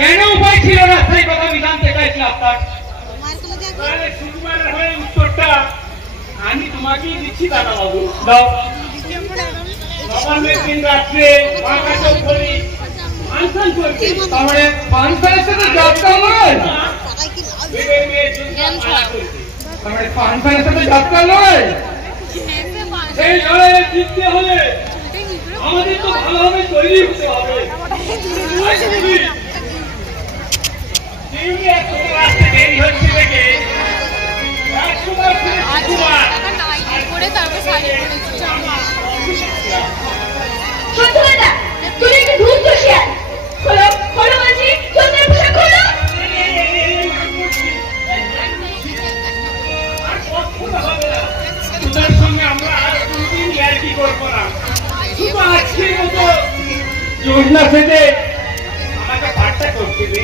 কেন উপায় ছিল না সেই কথা আমি জানতে চাইছি আপনার। সুকুমারের হয়ে উত্তরটা আমি তোমাকেই দিচ্ছি দাদা বাবু। দাও। নবান্নের দিন রাত্রে ফাঁকা চোখ ধরি ফাংশন চলছে। তাহলে ফাংশনের সাথে যাত্রা নয়, মেয়ের মেয়ের জন্য পালা চলছে। তাহলে ফাংশনের সাথে যাত্রা নয়। সেই লড়াইয়ে জিততে হলে আমাদের তো ভালোভাবে তৈরি হতে হবে। দেরি হচ্ছে দেখে রাজকুমার ছেলে সুকুমার সত্যবাদা তুমি একটু ধূর্ত শিয়াল, খোলো খোলো বলছি, চোখের পোশাক খোলো। আর কখনো হবে না। তোমার সঙ্গে আমরা আর কোনদিন ইয়ার্কি করবো না। শুধু আজকের মতো যোজনা সেজে আমাকে পাঠটা করতে দে।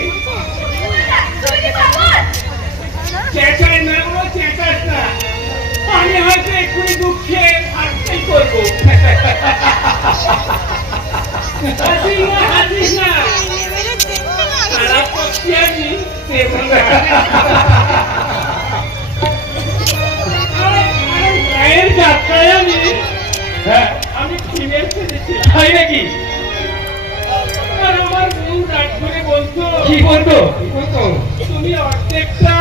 তুমি কি পাগল? চেঁচাই না গো, চেঁচাস না। আমি হয়তো এক্ষুনি দুঃখে হাসতেই করবো। হাসিস না, হাসিস না। খারাপ করছি আমি, তেমন না। গায়ের যাত্রায় হ্যাঁ, আমি ফিরে এসেছিলাম। তাই নাকি? আর আমার বউ রাগ করে বলতো, কি বলতো? কি বলতো? তুমি অর্ধেকটা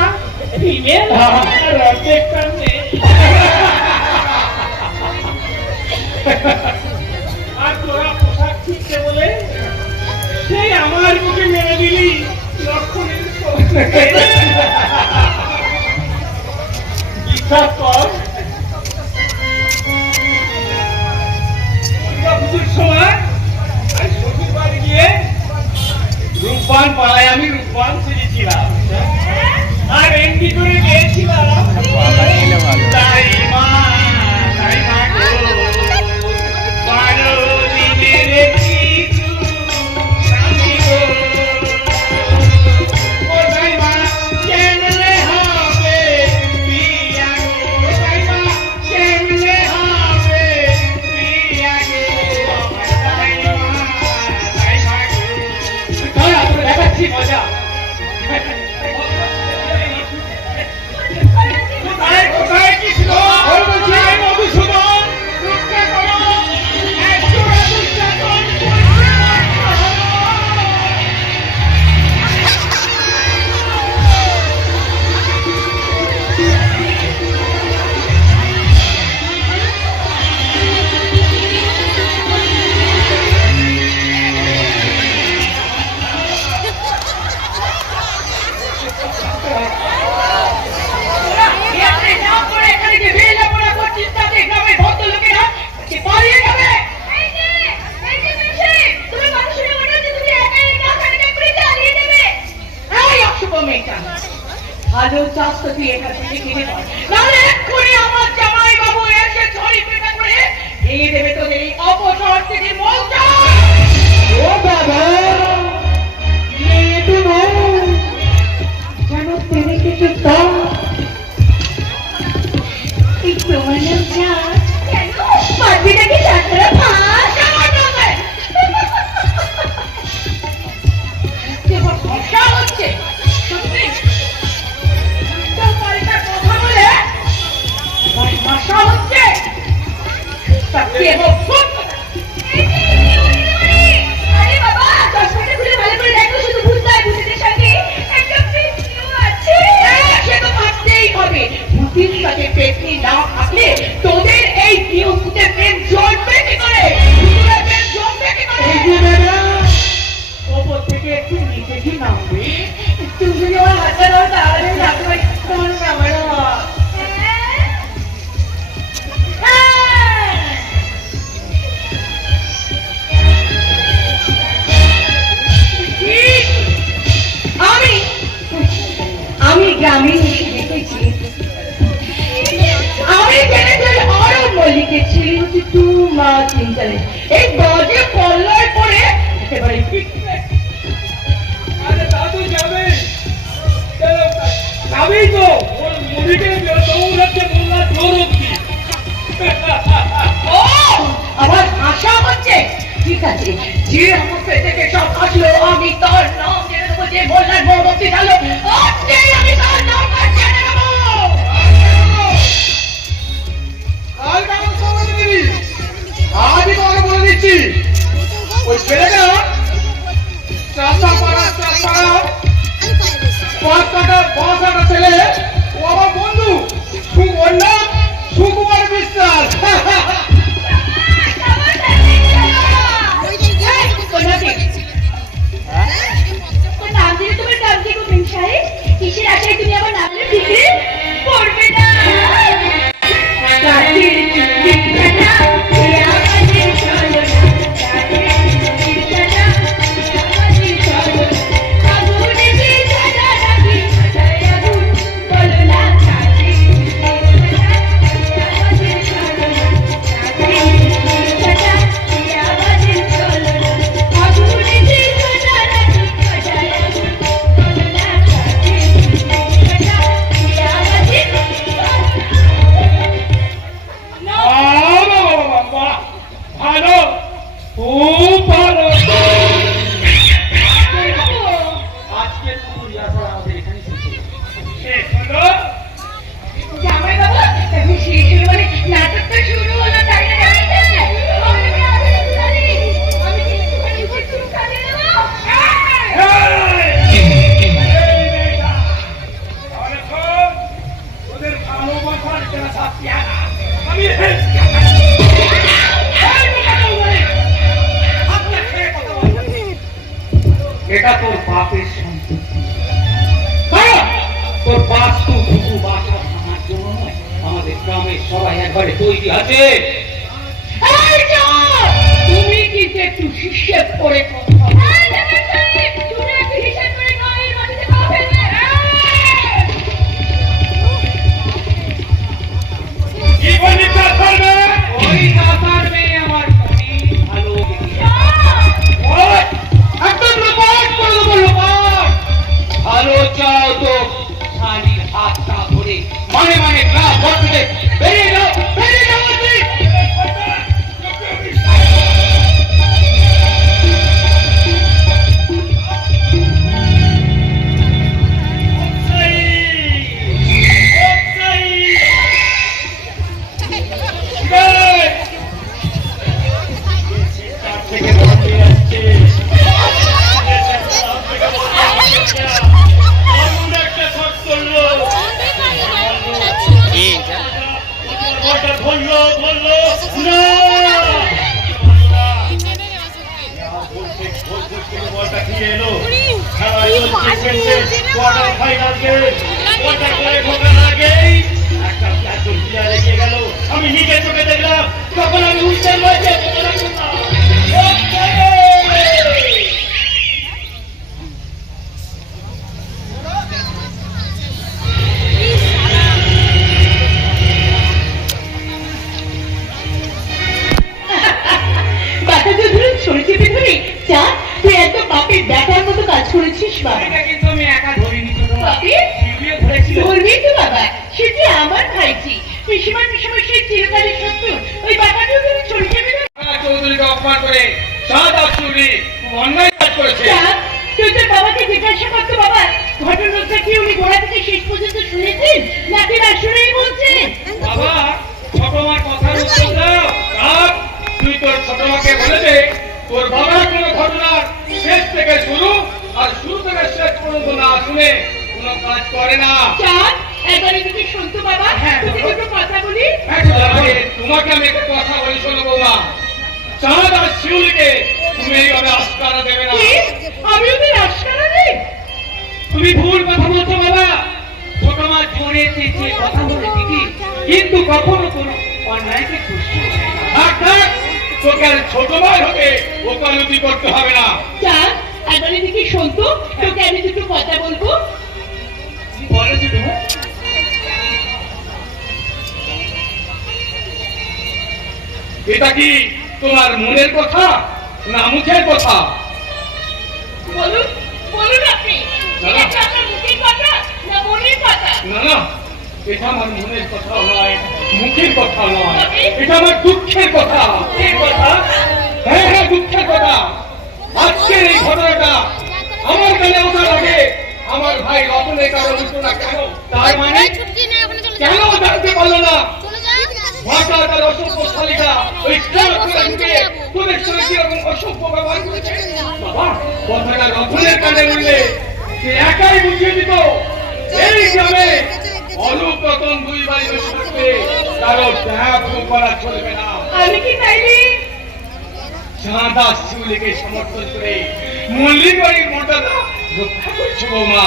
ফিমেল আর অর্ধেকটা মেয়ে। আর তোরা পোশাক শিখতে বলে সেই আমার মুখে মেরে দিলি লক্ষণের বিশ্বাস কর। দুর্গাপুজোর সময় আর শ্বশুর বাড়ি গিয়ে রূপবান পাড়ায় আমি রূপবান সেজেছিলাম আর এমনি করে গিয়েছিলাম। তাই মা গো, বারো দিনের কিছু স্বামী গো। ও তাই মা কেমনে হবে বিয়া গো, তাই মা কেমনে হবে বিয়া গো, তাই মা গো। দাঁড়া, তোকে দেখাচ্ছি মজা। কোথায় কোথায় কৃষ্ণ? ওই বলছি। কোথায় মধুসূদন? রক্ষা করো, একজোড়া দুর্যাতন ভালো চাষ তো তুই এখান থেকে কিনে কর, নাহলে এক্ষুনি আমার জামাই বাবু এসে ছড়ি পেটা করে ভেঙে দেবে তোদের এই অপশহর থেকে মৌজা। ও বাবা, মেয়ে তো নয়, যেন তিনি কিছু দাও। এই তোমার নাম চাঁদ? কেন? মারবি নাকি যাত্রা ফাঁস? আমার নামে এবার ভরসা হচ্ছে সত্যি তোর বাড়িটার কথা বলে বাড়ি ভাষা হচ্ছে তা কে বলুন। আরে বাবা, চশমাটা খুলে ভালো করে দেখো, শুধু ভূতদায় ভূতেদের সাথে একটা পেটনিও আছে। সে তো ভাবতেই হবে, ভূতির সাথে পেটনি না থাকলে তোদের এই প্রিয় ভূতের প্রেম জন্মে কি করে? ভূতের প্রেম জন্মে কি করে? এই যে দাদা, ওপর থেকে একটু নিচে কি নামবে? তুমি যদি আমার হাতটা ধরো তাহলে আমি রাখতে পারি, তোমার আমারও আমি গ্রামে এসে দেখেছি, আমি জেনেছি আরো মল্লিকের ছেলে হচ্ছে 2 মাস চিন্তালে এই গজে পল্লয় পরে একেবারে আরে দাদু যাবে, যাবেই তো। ওর মুড়িকে দৌড়াচ্ছে মোল্লা জোর অব্দি। ও আবার ভাষা হচ্ছে। ঠিক আছে, যে আমার পেটে সব আসলো আমি তার নাম জেনে দেবো, যে মোল্লার বৌমতি গেল আজকেই আমি তার নাম্বার জেনে নেব। আর কেমন সময় দিবি? আজই তোমাকে বলে দিচ্ছি, ওই ছেলেটা চাষা পাড়া পাঁচ কাটা ছেলে, ও আমার বন্ধু, ওর নাম সুকুমার বিশ্বাস। কিসের আশায় তুমি আমার নাম লিখে পড়বে না? ভালো, খুব ভালো। আজকে আমাদের এখানে শেষ হলো। জামাই বাবা এখন শেষ হলো মানে নাটকটা শুরু হলো, তাই না? আমি একটুখানি একটু কাজে নেবো। ওদের ভালোবাসার জন্য শাস্তি আনা আমি এটা তোর বাপের সম্পত্তি, তোর বাস্তু ঘুঘু বাসা ভাঙার জন্য নয়। আমাদের গ্রামের সবাই একবারে তৈরি আছে। তুমি কিন্তু একটু হিসেব করে কথা বলো। তুমি একটু হিসেব করে গায়ের মাটিতে পা ফেলবে। কি বলি করবে? ওই দাদার মেয়ে আমার অনেক ভালো ওই একদম লোপাট করে দেবো, লোপাট। ভালো চাও তো শালির হাতটা ধরে মানে ক্লাস ঘর থেকে বেরিয়ে যাও, বেরিয়ে যাও বলছি। আমি নিজে চোখে দেখলাম, তখন আমি উঠতে পারছি। দেখার মতো কাজ করেছিস বাবা। এটা কিন্তু আমি একা ধরিনি, ধরবি তো বাবা, সে যে আমার ভাইজি পিসিমার সেই চিরকালের শত্রু, ওই বাবাটিও তুমি ছড়ি চেপে চৌধুরীকে অপমান করে সাদা চুরি অন্যায় কাজ করেছে। তুই তোর বাবাকে জিজ্ঞাসা করতো বাবা ঘটনাটা কি উনি গোড়া থেকে শেষ পর্যন্ত শুনেছেন নাকি না শুনেই বলছেন? বাবা ছোট মার কথার উত্তর দাও। তুই তোর ছোট মাকে বলেছে তোর বাবা কোনো ঘটনার শেষ থেকে শুরু আর শুরু থেকে শেষ পর্যন্ত না শুনে কোনো কাজ করে না। চাঁদ একবারে তুমি শুনতো বাবা, তুমি দুটো কথা বলি। তোমাকে আমি একটা কথা বলি, শোনো বৌমা। চাঁদ আর শিউলিকে তুমি এইভাবে আস্কারা দেবে না। আমি ওদের আস্কারা নেই? তুমি ভুল কথা বলছো বাবা। ছোট মা জোরে চেঁচিয়ে কথা বলে ঠিকই, কিন্তু কখনো কোনো অন্যায়কে খুশি তোকে আর ছোট ভাই হবে ওকালতি করতে হবে না। চাঁদ একবারে দেখি শুনতো, তোকে আমি দুটো কথা বলবো। বলো দিদি। এটা কি তোমার মনের কথা না মুখের কথা? বলুন বলুন আপনি, এটা কি আপনার মুখের কথা না মনের কথা? না না, এটা আমার মনের কথা নয়, মুখের কথা নয়, এটা আমার দুঃখের কথা। কি কথা? হ্যাঁ হ্যাঁ, দুঃখের কথা। আজকের এই ঘটনাটা আমার কানে ওঠার আগে শুনে কারো উঠতো না কেন? তার মানে ছুটি না ওখানে চলে কেন জানতে পারলো না? চলে যা ভাষা তার অসভ্য শালিকা ওই ঢুকে তোদের সঙ্গে কিরকম অসভ্য ব্যবহার করেছে। বাবা, কথাটা রতনের কানে উঠলে সে একাই বুঝিয়ে দিত এই গ্রামে অলুক রতন দুই বাড়ি বসে থাকবে, কারো ট্যাপ করা চলবে না। আমি কি চাইনি? চাঁদা শিউলিকে সমর্থন করে মল্লিক বাড়ির মর্যাদা রক্ষা করছো বৌমা।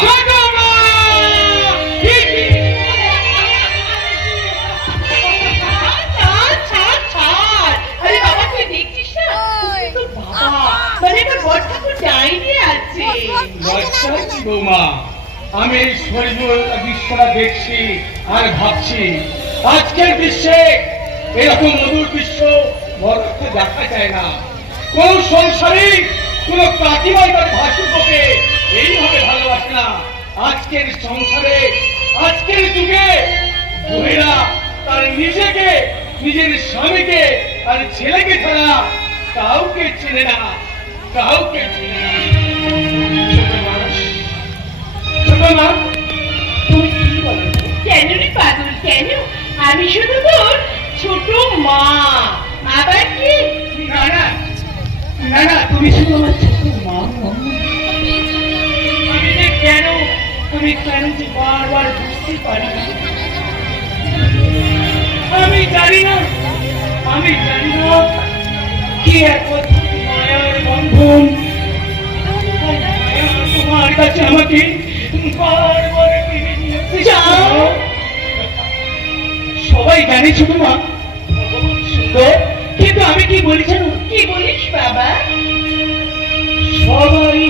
আরে বাবা, তুই দেখছিস না? তো বাবা, মানে আমার বড় ঠাকুর ডাইনি আছে। লজ্জা হচ্ছে বৌমা, আমি এই স্বর্গীয় দৃশ্যটা দেখছি আর ভাবছি আজকের বিশ্বে এরকম মধুর দৃশ্য বরফে দেখা যায় না। কোন সংসারে কোন প্রাতিমাই তার ভাসুরকে এইভাবে ভালোবাসে না। আজকের সংসারে আজকের যুগে মহিলা তার নিজেকে, নিজের স্বামীকে আর ছেলেকে ছাড়া কাউকে চেনে না, কাউকে চেনে না। ছোট মানুষ, ছোট মা, তুমি কি বলো? কেন রে পাগল, কেন? আমি শুধু তোর ছোট মা, আবার কি? না না না না, তুমি শুধু আমার ছোট মা। আমি যে কেন, তুমি কেন যে বারবার বুঝতে পারি না। আমি জানি না, আমি জানি না কি এক অদ্ভুত মায়ার বন্ধন তোমার কাছে আমাকে বারবার টেনে নিয়ে এসেছে। যাও। সবাই জানে ছোট মা সুন্দর, কিন্তু আমি কি বলি জানো? কি বলিস বাবা? সবাই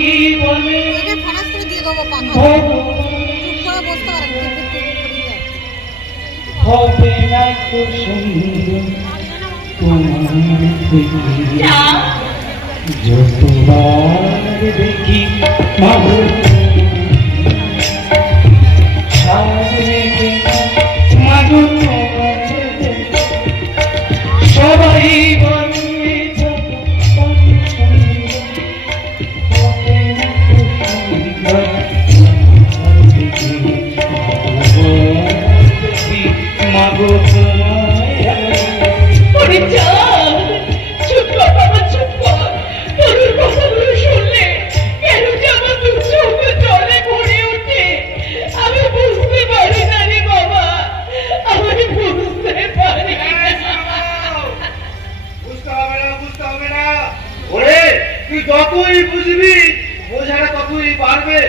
বলে এটা ফোনাস করে দিয়ে দেবো পাখা ভগবান চুপ করে বসতে পারেন হবে না তো সুন্দর তোমার থেকে। যাও। যতবার দেখি মাগো সামনে মাগো সবাই বলে যতবার সুন্দর হবে না তো সুন্দর তোমার থেকে। মাগো তোমায় ওরে যাও। চুপ কর বাবা, চুপ কর। তরুর কথাগুলো শুনলে কেন যে আমার দু চোখ জলে ভরে ওঠে। আমি বুঝতে পারি না রে বাবা, আমি বুঝতে পারি না। বুঝতে হবে না, বুঝতে হবে না। ওরে, তুই যতই বুঝবি বোঝাটা ততই পারবে।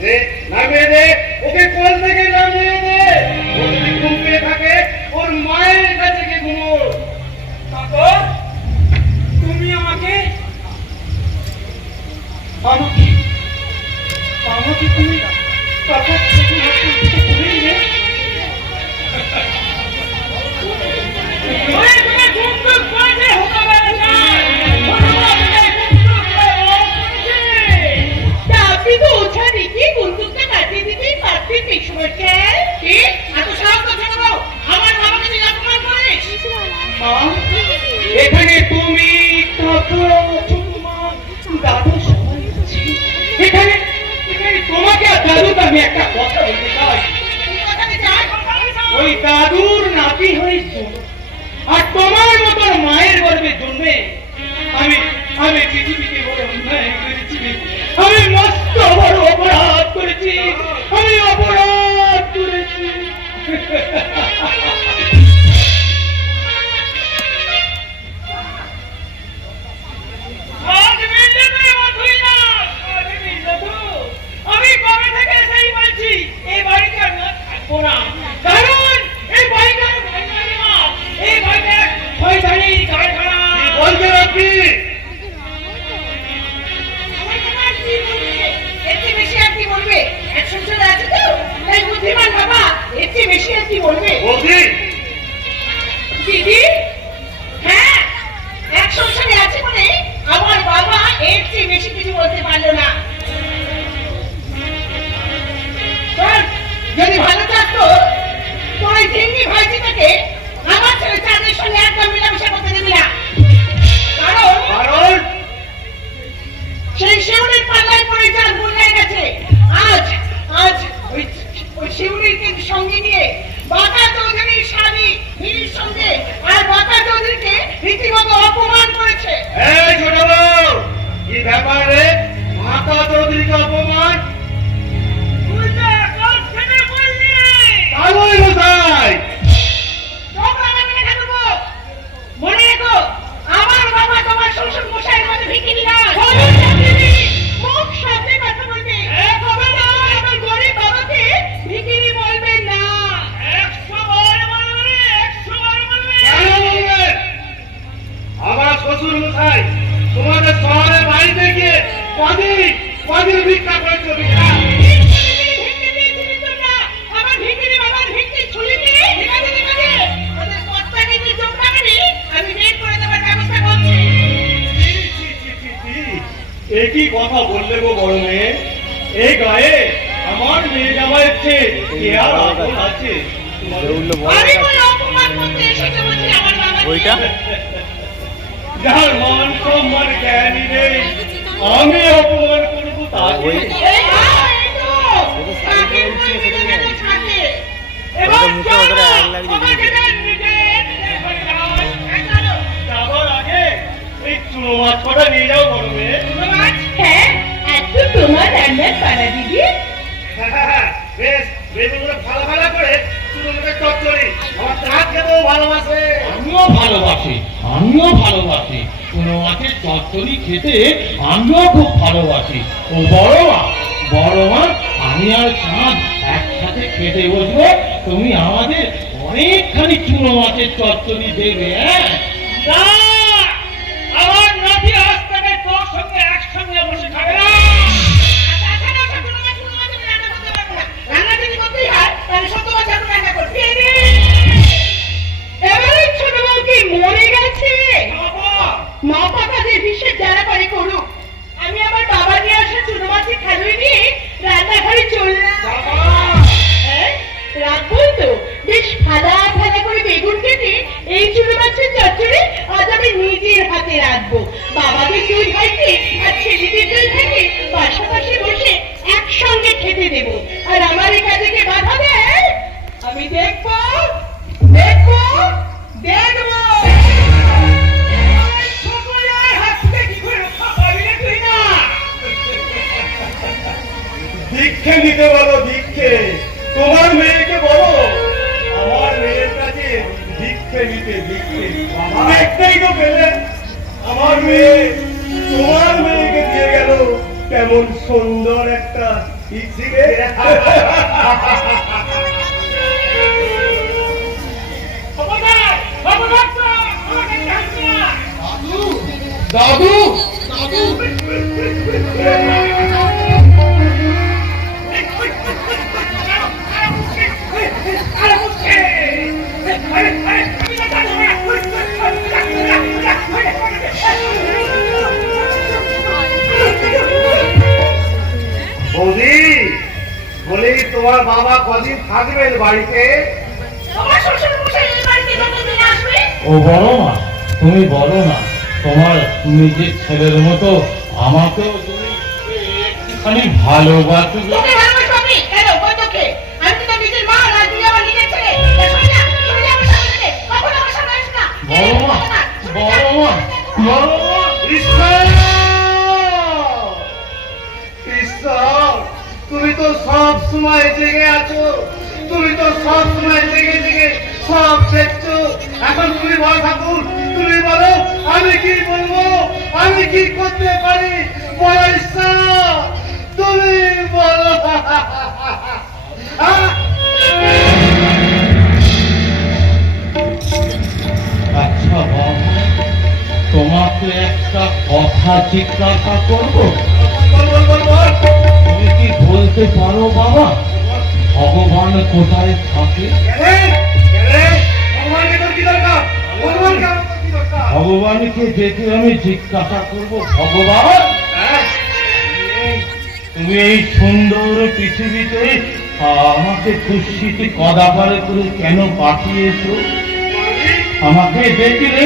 দে, নামিয়ে দে, ওকে কোল থেকে নামিয়ে দে। ও যদি ঘুম পেয়ে থাকে ওর মায়ের কাছে গিয়ে ঘুমো। কাকা, তুমি আমাকে আমাকে আমাকে তুমি কাকার ছোট হাত থেকে তুলে নিলে। ওরে, তুমি ঘুম টুম করেছে, হোকা বেড়ে যায়। তা আপনি তো ওঝা দেখি বন্দুকটা কাটিয়ে দিতেই পারতেন পেছনকে। কি? এত সাহস তো ছোট বউ, আমার বাবাকে তুই অপমান করিস? মা, এখানে তুমি কাকা ছোট মা দাদু সবাই আছে। এখানে এখানে তোমাকে আর দাদুকে আমি একটা কথা বলতে চাই। তুই কথাতে যাই। ওই দাদুর নাতি হয়েছে আর তোমার মতন মায়ের গর্ভে জন্মে আমি আমি পৃথিবীকে বড় অন্যায় করেছি। আমি মস্ত বড় অপরাধ করেছি, আমি অপরাধ করেছি। আমি কবে থেকে সেই বলছি এই বাড়িতে আমি আর থাকবো না, কারণ এই বাড়িটা এই বাড়িটা শয়তানির কারখানা। বলতে আপনি আমার কথা আর কি বলবে? এর চেয়ে বেশি আর কি বলবে? এক সংসারে আছে তো, তাই বুদ্ধিমান বাবা, এর চেয়ে বেশি আর কি বলবে? বলছি দিদি, হ্যাঁ, এক সংসারে আছে বলে আমার বাবা এর চেয়ে বেশি কিছু বলতে পারলো না। শোন, যদি ভালো থাকতো তোর ওই ঢিঙ্গি ভাইজিটাকে আমার ছেলে চাঁদের সঙ্গে একদম মিলামিশা করতে দিবি না। কারণ কারণ সেই শিউরের পাল্লায় পড়ে যান ভুলে গেছে। আজ আজ ওই কদিন ভিক্ষা করেছো ভিক্ষা? আমার ভিখারি বাবার ভিক্ষে ছুরি দিয়ে ভিখারি দিবে ওদের কর্তাকে কি চোখ লাগাবি আমি বের করে দেবার ব্যবস্থা করছি। এ কি কথা বললে গো বড় মেয়ে? এই গায়ে আমার মেয়ে জামাইয়ের চেয়ে কে আর আপন আছে? আমি বলে অপমান করতে এসেছে বলছি আমার বাবা ওইটা যার মান সম্মান জ্ঞানী নেই আমি অপমান করবো তাকে? এই তো কাকের মধ্যে দেখে থাকে এবং মুখে ওদের আগ লাগিয়ে দিয়েছে। যাবার আগে এই চুনো মাছ কটা নিয়ে যাও বড় মেয়ে। হ্যাঁ এত তোমার রান্নার পালা দিদি বেশ বেগুনগুলো ভালো ভালো করে চুনো মাছের চচ্চড়ি আমার হাত খেতেও ভালোবাসে। আমিও ভালোবাসি কোনো মাছের চচ্চড়ি খেতে আমিও খুব ভালোবাসি। ও বড় মা আমি আর চাঁদ একসাথে খেতে বসবো, তুমি আমাদের অনেকখানি চুনো মাছের চচ্চড়ি দেবে। হ্যাঁ আমার নাতি আজ থেকে তোর সঙ্গে একসঙ্গে বসে খাবে না। রান্না যদি করতেই হয় তাহলে সত্য কথা রান্না করবি। এবারে ছোট বউ কি মরে গেছে? মা পাকাদের বিশ্বের যারা করে করুক, আমি আমার বাবা নিয়ে আসা ছোট মাছের খালুই নিয়ে রান্নাঘরে চললাম। হ্যাঁ রাখবো তো বেশ ফালা ফালা করে বেগুন কেটে এই ছোট মাছের চচ্চড়ি আজ আমি নিজের হাতে রাখবো। বাবাদের দুই ভাইকে আর ছেলেদের দুই ভাইকে পাশাপাশি বসে একসঙ্গে খেতে দেবো। আর আমার এই কাজে বাধা দেয় আমি দেখবো দেখবো দেখবো। সকলের হাত থেকে কি করে রক্ষা পাবি রে তুই না? দীক্ষে নিতে বলো দীক্ষে। তোমার মেয়েকে বলো আমার মেয়ের কাছে দীক্ষে নিতে দীক্ষে। দেখতেই তো পেলে আমার মেয়ে তোমার মেয়েকে দিয়ে গেল কেমন সুন্দর একটা ইচ্ছে। দাদু বৌদি বলি তোমার বাবা কদিন থাকবেন বাড়িতে? তোমার শ্বশুর মশাই এই বাড়িতে কতদিন আসবে? ও বড় মা তুমি বলো না, তোমার নিজের ছেলের মতো আমাকেও তুমি একটুখানি ভালোবাসো। তোকে ভালোবাসবো আমি কেন কতকে? আমি তো তোর নিজের মা আর তুই আমার নিজের ছেলে। শুনে না তুমি যে আমার সামনে থেকে কখনো আমার সামনে আসবে না। বড় মা ঈশ্বর ঈশ্বর তুমি তো সব সময় জেগে আছো, তুমি তো সব সময় জেগে জেগে সব দেখছো। এখন তুমি বলো ঠাকুর, তুমি বলো আমি কি বলবো, আমি কি করতে পারি? বলো ঈশ্বর তুমি বলো। আচ্ছা বাবা, তোমাকে একটা কথা জিজ্ঞাসা করবো। তুমি কি বলতে পারো বাবা ভগবান কোথায় থাকে? ভগবানকে দেখে আমি জিজ্ঞাসা করবো, ভগবান তুমি এই সুন্দর পৃথিবীতে আমাকে খুশিতে কদাকারে করে কেন পাঠিয়েছো? আমাকে দেখলে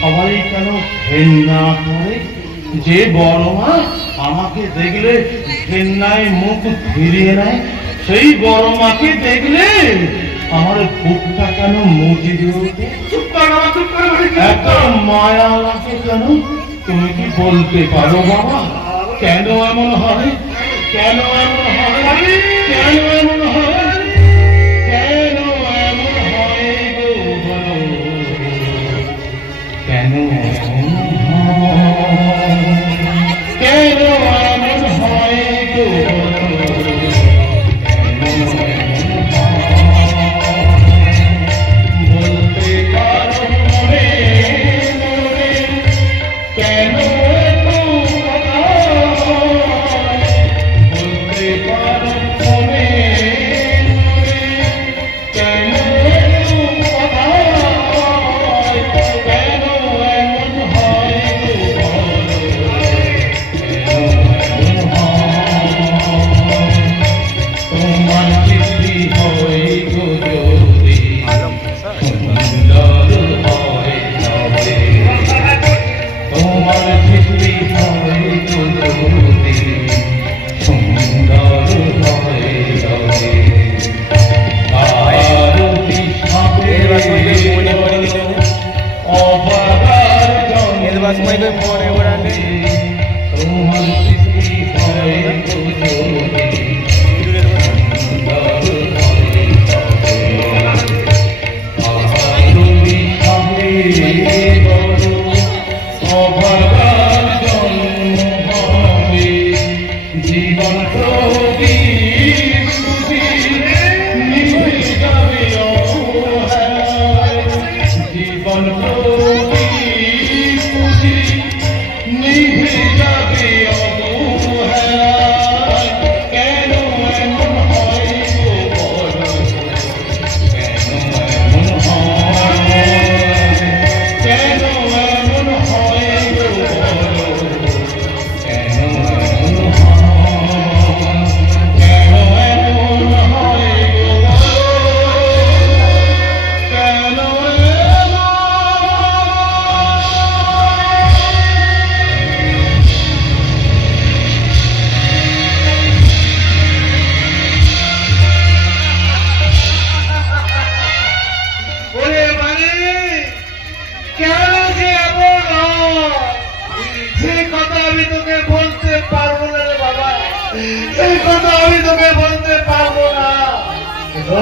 সবাই কেন ঘেন্না করে? যে বড় মা আমাকে দেখলে ঘেন্নায় মুখ ফিরিয়ে নেয়, সেই বড় মাকে দেখলে আমার বুকটা কেন মুচি দিয়ে ওঠে? এত মায়া লাগে কেন? তুমি কি বলতে পারো বাবা কেন এমন হয়? কেন এমন হয়? কেন এমন হয়? কেন এমন হয় গো বলো? কেন এমন হয়? কেন এমন হয় গো বলো? বলতে পারো মনে মনে কেন এত কথা? যাবে অবহেলা কেন এমন হয় গো বলো কেন এমন হয় কেন এমন হয় গো বলো কেন এমন হয় কেন এমন হয় গো বলো কেন ওরে মানে কেন যে এমন হয়? সেই কথা আমি তোকে বলতে পারবো না রে বাবা, সেই কথা আমি তোকে বলতে পারবো না। কিন্তু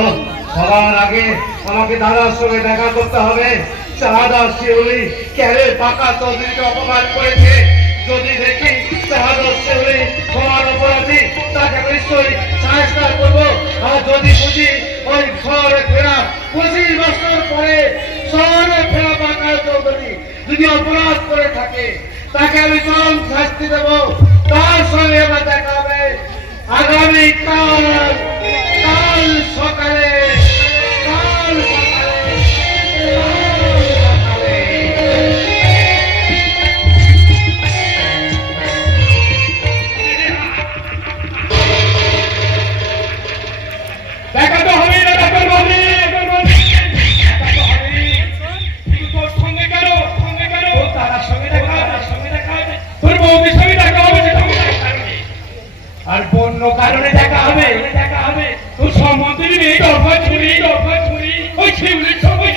সবার আগে আমাকে দাদার সঙ্গে দেখা করতে হবে। শাহাদাত শিউলি ক্যারে পাকা চৌধুরীকে অপমান করেছে। যদি দেখি শাহাদাত শিউলি সমান অপরাধী, তাকে নিশ্চয়ই সাহায্য করবো। আর যদি বুঝি ওই শহরে ফেরা 25 বছর পরে শহরে ফেরা পাকা চৌধুরী যদি অপরাধ করে থাকে, তাকে আমি চরম শাস্তি দেবো। তার সঙ্গে আমার দেখা হবে আগামী কাল সকালে। দেখা তো হবেই না, দেখা তো হবেই, দেখা তো হবেই। কিন্তু তোর সঙ্গে কেন তোর দাদার সঙ্গে দেখা হবে, তোর বৌদির সঙ্গে দেখা হবে, আর বন্য কারণে দেখা হবে। তোর সম্বন্ধে নেই দরফা ছুরি ওই শিউলির সঙ্গে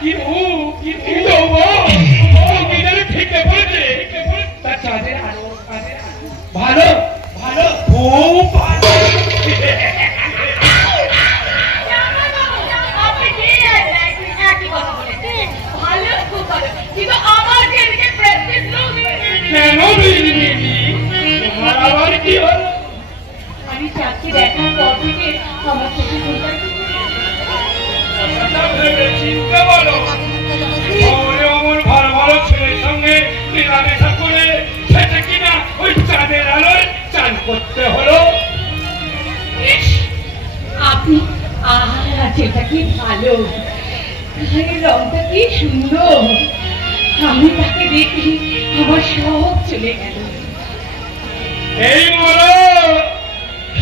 কি ঠিকতে বলেছে। তার চাঁদের আলো ভালো খুব ভালো। আপনি কি একই কথা বলেছেন? ভালো, খুব ভালো। কিন্তু আমার যে এদিকে প্রেস্টিজ কেন তোমার আবার কি হলো? আমি চাকরি দেখার পর থেকে আমার চোখে চিন্তা বলো শহরে অমন ভালো ভালো ছেলের সঙ্গে মেলামেশা করে সেটা কিনা ওই চাঁদের আলোয় চান করতে হলো। আপনি সেটা কি ভালো, গায়ের রংটা কি সুন্দর। আমি তাকে দেখি আমার সব চলে গেল। এই বলো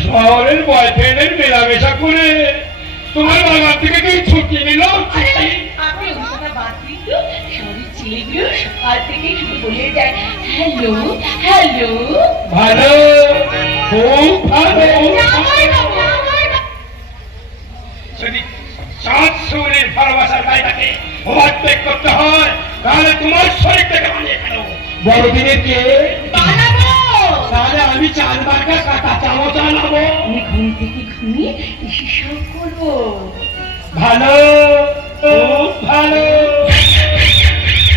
শহরের বয়ফ্রেন্ডের মেলামেশা করে তোমার বাবার থেকে কেউ ছুটি নিল? আপনি ওই কথা বাদ দিন তো। শহরের ছেলেগুলো সকাল থেকে শুধু বলে যায় হ্যালো। ভালো খুব ভালো। যদি চাঁদ শরীরের ভালোবাসার গাড়িটাকে ওভারটেক করতে হয়, তাহলে তোমার শরীরটাকে বানিয়ে ফেলো। বড়দিনের কে বানাবো, তাহলে আমি চাঁদ মার্কা কাটা চামচ আনাবো। আমি ঘুম থেকে ঘুমিয়ে এসে সব করবো। ভালো খুব ভালো।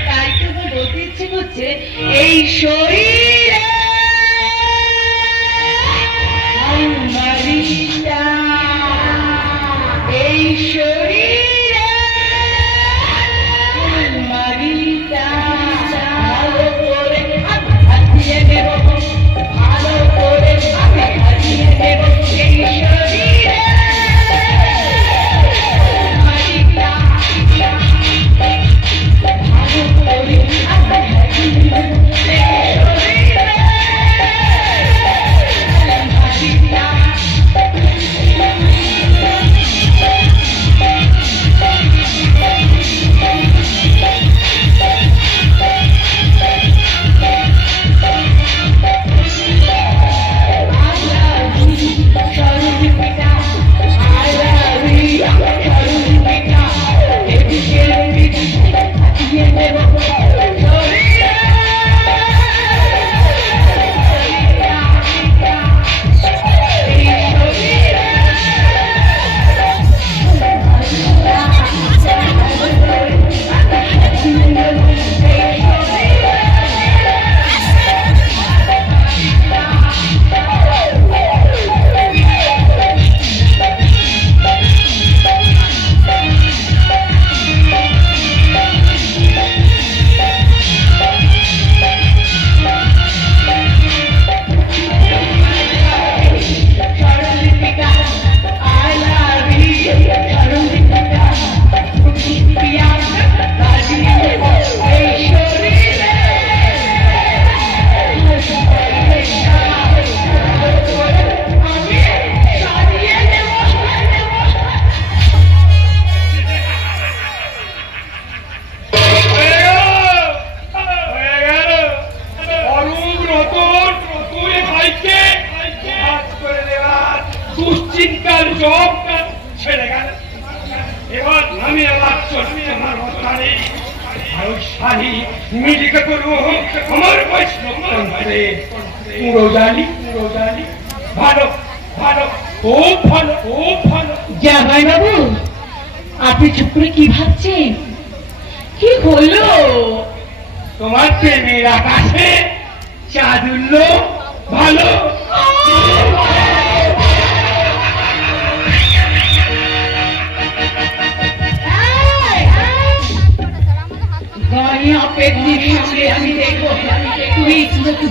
তাই তো আমার বলতে ইচ্ছে করছে, এই শরীরে আমারিটা, এই শরীরে আমারিটা ভালো করে হাতিয়ে নেব, ভালো করে হাতিয়ে নেব এই শরীরে আমারিটা, ভালো করে হাতিয়ে নেব এই শরীরে। সুযোগটা ছেড়ে গেল। এবার আমি আবার চলছি আমার অবস্থানে। আর ওই শাড়ি মিলিকে করবো আমার বৈষ্ণব কণ্ঠে। পুরো জানি ভালো ভালো খুব ভালো খুব ভালো। জামাই বাবু, আপনি চুপ করে কি ভাবছেন? কি হলো? তোমার প্রেমের আকাশে চাঁদ উঠলো ভালো। গায়ে আপের দিবি আমি দেখবো তুই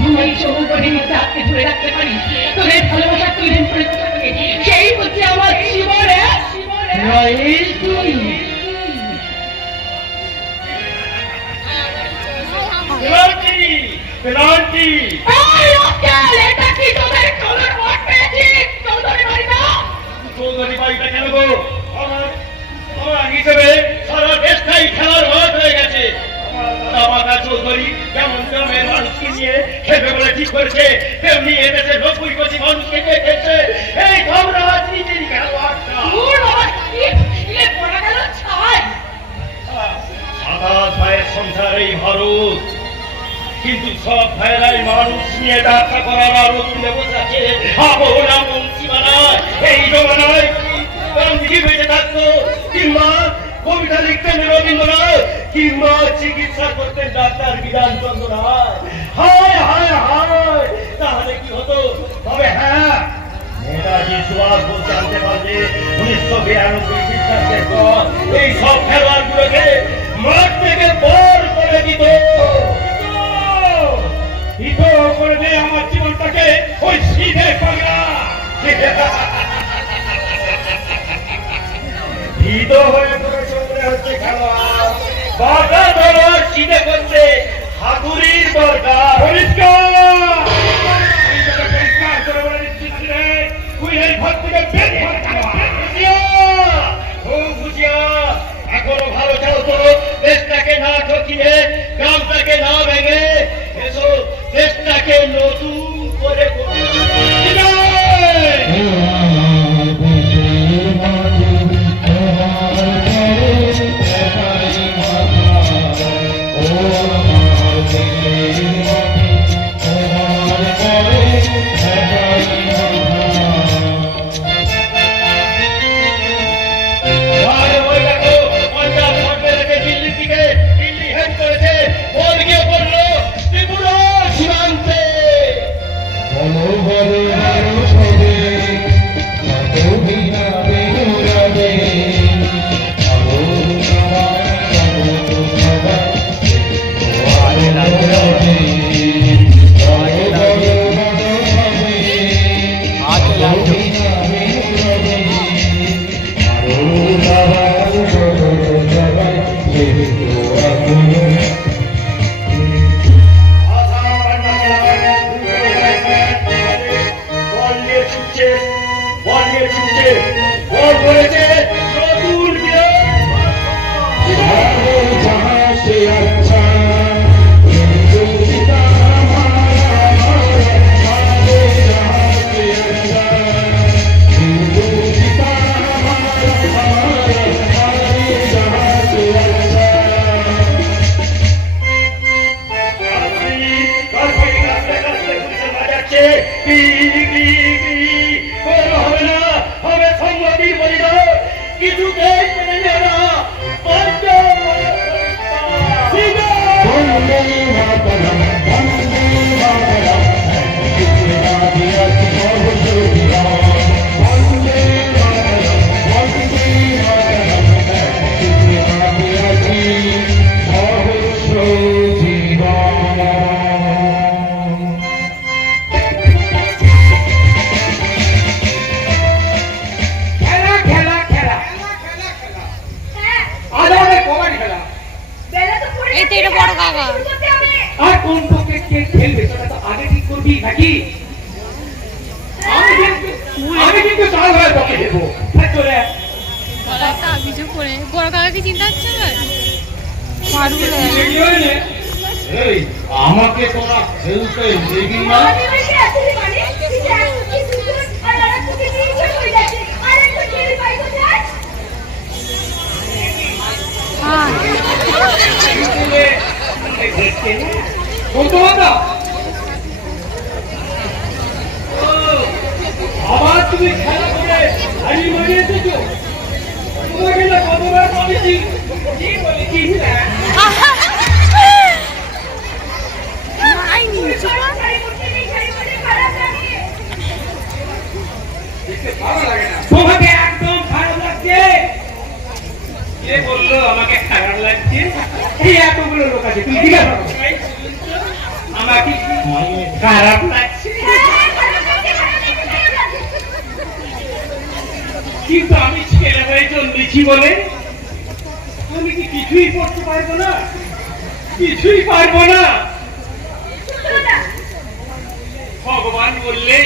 ঘুমাই চোখ করে নিতে ধরে রাখতে পারি। তোদের ভালোবাসা তুই করে থাকে, সেই হচ্ছে আমার জীবনে পেনাল্টি পেনাল্টি। এটা কি তোদের চলার মাঠ পেয়েছিস? চৌধুরী বাড়ি না? চৌধুরী বাড়িটা কেন গো? আমার হিসেবে সারা দেশটাই খেলার মাঠ হয়ে গেছে। আমার চৌধুরী যেমন গ্রামের মানুষকে নিয়ে খেলবে বলে ঠিক করেছে, তেমনি এদেশে 90% মানুষকে নিয়ে খেলছে। এই আমরা নিজেরই খেলোয়াড়টা সাদা ভাইয়ের সংসার এই ভারত, কিন্তু সব ভাইয়েরাই মানুষ নিয়ে ব্যবসা করার আরো ব্যবস্থা আছে। আপনা বংশী বানায় এই জমানায় গান্ধী বেঁচে থাকতো, কিংবা কবিতা লিখতেন রবীন্দ্রনাথ, কিংবা চিকিৎসা করতেন ডাক্তার বিধানচন্দ্র রায়। হায় হায় হায়, তাহলে কি হতো? তবে হ্যাঁ, নেতাজি সুভাষ বোস জানতে পারলে 1992 খ্রিস্টাব্দের পর এই সব খেলোয়াড়গুলোকে মাঠ থেকে বর করে দিত। করে দে আমার জীবনটাকে ওই সিধে পাগলা ভিদ হয়ে হচ্ছে খেলোয়াড়। বাটা ধরো সিধে করছে হাতুড়ির দরকার। পরিষ্কার করে বলে দিচ্ছি তুই এই ঘর থেকে বেরিয়ে বুঝিয়া এখনো ভালো চাও তো, দেশটাকে না ঠকিয়ে গ্রামটাকে না ভেঙে এসো, দেশটাকে নতুন করে আর কোন পক্ষে কে খেলবে সেটা তো আগে ঠিক করবি নাকি? আমি কিন্তু চাল হয়ে পক্ষে দেবো। চলে একটা অভিযোগ করে বড় কাকাকে চিন্তা হচ্ছে এই আমাকে তোরা খেলতে দেখি না? আরে বলতো না আবার তুমি খেলা করে হারিয়ে মারিয়ে এসেছো তোমাকে না কতবার বলেছি কি বলেছিস না তোমাকে একদম খারাপ লাগছে কে বললো আমাকে খারাপ লাগছে এই এতগুলো লোক আছে তুমি ঠিক আছে আমাকে খারাপ লাগছে কিন্তু আমি ছেলে হয়ে জন্মেছি বলে আমি কি কিছুই করতে পারবো না কিছুই পারবো না ভগবান বললে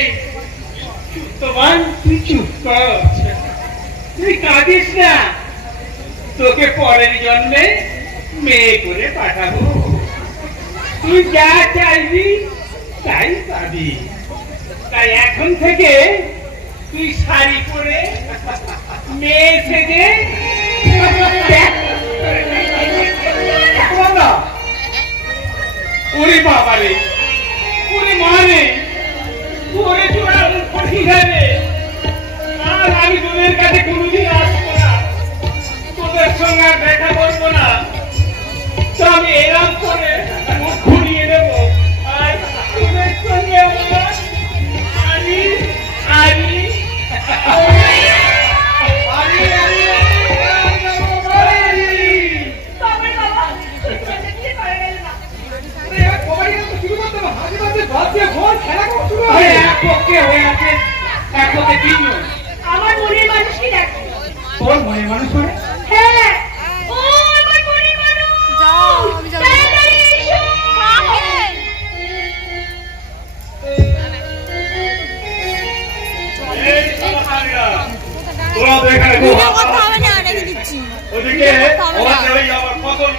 চুপ্তবান তুই চুপ কর তুই কাঁদিস না তোকে পরের জন্মে মেয়ে করে পাঠাবো তুই যা চাইবি তাই পাবি তাই এখন থেকে তুই শাড়ি পরে মেয়ে সেজে ওরে বাবা রে ওরে মা রে ওরে চোরা কঠিন রে আর আমি তোদের কাছে কোনোদিন আসবো না তোদের সঙ্গে আর দেখা করবো না তো আমি এরম করে মুখ ঘুরিয়ে দেবো আর তোদের সঙ্গে আমার আরি আরি আমার মনের মানুষকে দেখো তোর মনে মানুষ করে হ্যাঁ ও আমার মনের মানুষ যাও আমি যাবো তাড়াতাড়ি এসো তোরা তো এখানে ভিডিও করতে হবে না রেখে দিচ্ছি ওদিকে ওরা ওই আমার ফসল